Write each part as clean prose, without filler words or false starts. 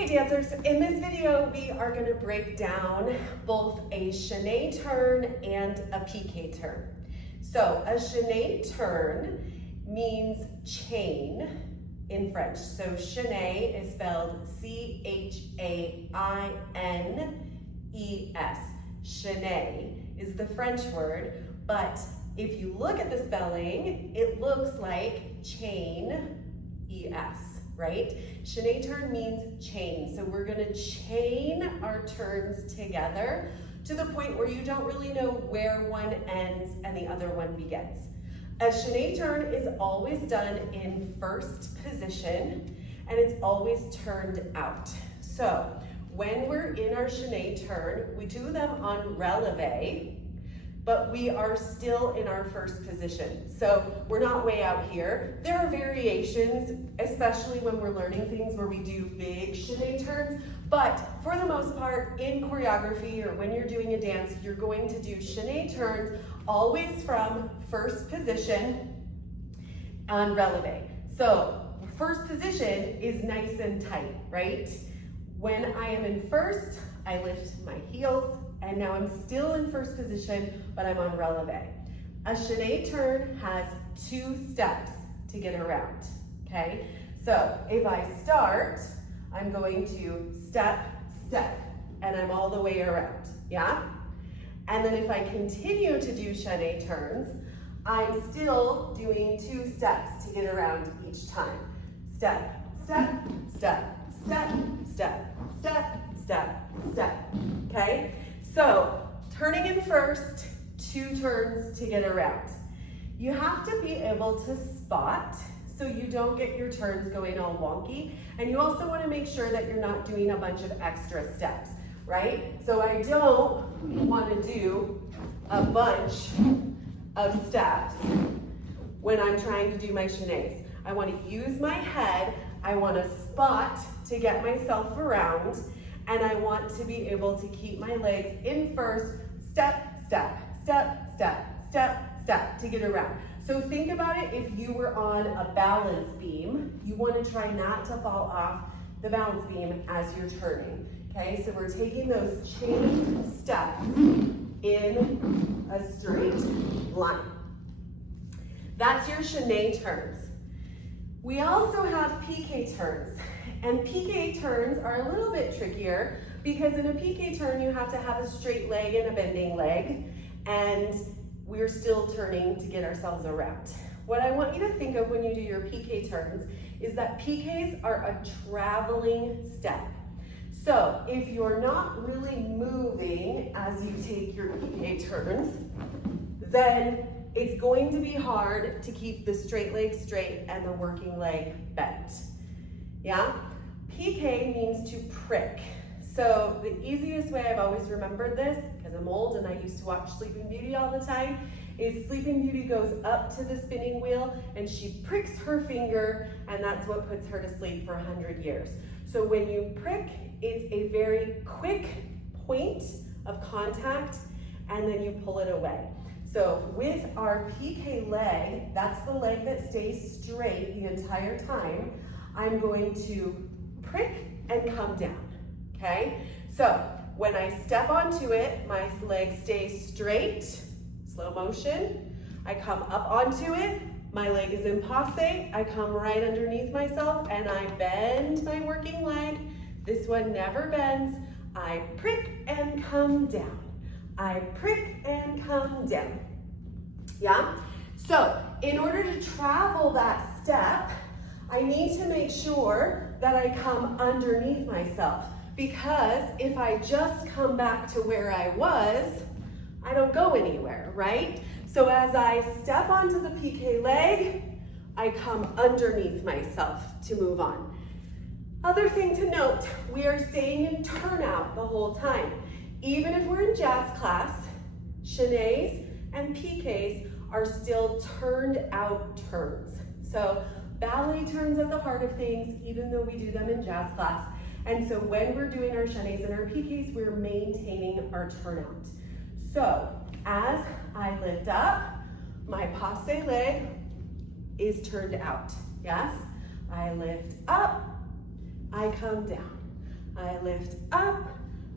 Hey dancers, in this video we are going to break down both a chaîné turn and a piqué turn. So a chaîné turn means chain in French. So chaîné is spelled C-H-A-I-N-E-S. Chaîné is the French word, but if you look at the spelling, it looks like chain, E-S, right? Chaîné turn means chain. So we're gonna chain our turns together to the point where you don't really know where one ends and the other one begins. A chaîné turn is always done in first position and it's always turned out. So when we're in our chaîné turn, we do them on releve, but we are still in our first position. So we're not way out here. There are variations, especially when we're learning things where we do big chaîné turns, but for the most part, in choreography or when you're doing a dance, you're going to do chaîné turns always from first position on releve. So first position is nice and tight, right? When I am in first, I lift my heels, and now I'm still in first position, but I'm on releve. A chaîné turn has 2 steps to get around, okay? So if I start, I'm going to step, step, and I'm all the way around, yeah? And then if I continue to do chaîné turns, I'm still doing 2 steps to get around each time. Step, step, step, step, step, step, step, step, okay? So, turning in first, 2 turns to get around. You have to be able to spot so you don't get your turns going all wonky, and you also want to make sure that you're not doing a bunch of extra steps, right? So I don't want to do a bunch of steps when I'm trying to do my chaînés. I want to use my head, I want to spot to get myself around, and I want to be able to keep my legs in first, step, step, step, step, step, step, to get around. So think about it, if you were on a balance beam, you want to try not to fall off the balance beam as you're turning, okay? So we're taking those chain steps in a straight line. That's your chaîné turns. We also have piqué turns. And piqué turns are a little bit trickier because in a piqué turn, you have to have a straight leg and a bending leg, and we're still turning to get ourselves around. What I want you to think of when you do your piqué turns is that piqués are a traveling step. So if you're not really moving as you take your piqué turns, then it's going to be hard to keep the straight leg straight and the working leg bent. Yeah? Pique means to prick. So the easiest way I've always remembered this, because I'm old and I used to watch Sleeping Beauty all the time, is Sleeping Beauty goes up to the spinning wheel and she pricks her finger, and that's what puts her to sleep for 100 years. So when you prick, it's a very quick point of contact and then you pull it away. So with our piqué leg, that's the leg that stays straight the entire time, I'm going to prick and come down, okay? So when I step onto it, my leg stays straight, slow motion. I come up onto it, my leg is in passe, I come right underneath myself and I bend my working leg. This one never bends. I prick and come down. I prick and come down, yeah? So in order to travel that step, I need to make sure that I come underneath myself, because if I just come back to where I was, I don't go anywhere, right? So as I step onto the piqué leg, I come underneath myself to move on. Other thing to note, we are staying in turnout the whole time. Even if we're in jazz class, chaînés and piqués are still turned out turns. So ballet turns at the heart of things, even though we do them in jazz class. And so when we're doing our chaînés and our piqués, we're maintaining our turnout. So as I lift up, my passe leg is turned out, yes? I lift up, I come down. I lift up,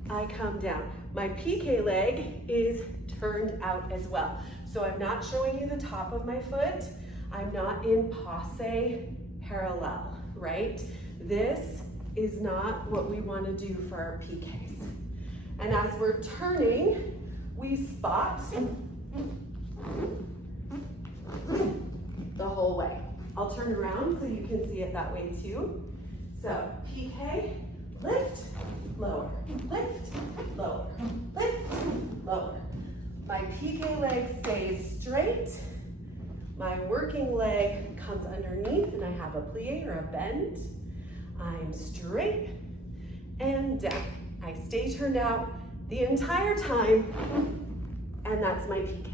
I come down. My pique leg is turned out as well. So I'm not showing you the top of my foot. I'm not in passe parallel, right? This is not what we want to do for our piques. And as we're turning, we spot the whole way. I'll turn around so you can see it that way too. So pique, lift, lower, lift, lower, lift, lower. My pique leg stays straight. My working leg comes underneath and I have a plie or a bend. I'm straight and down. I stay turned out the entire time, and that's my pique.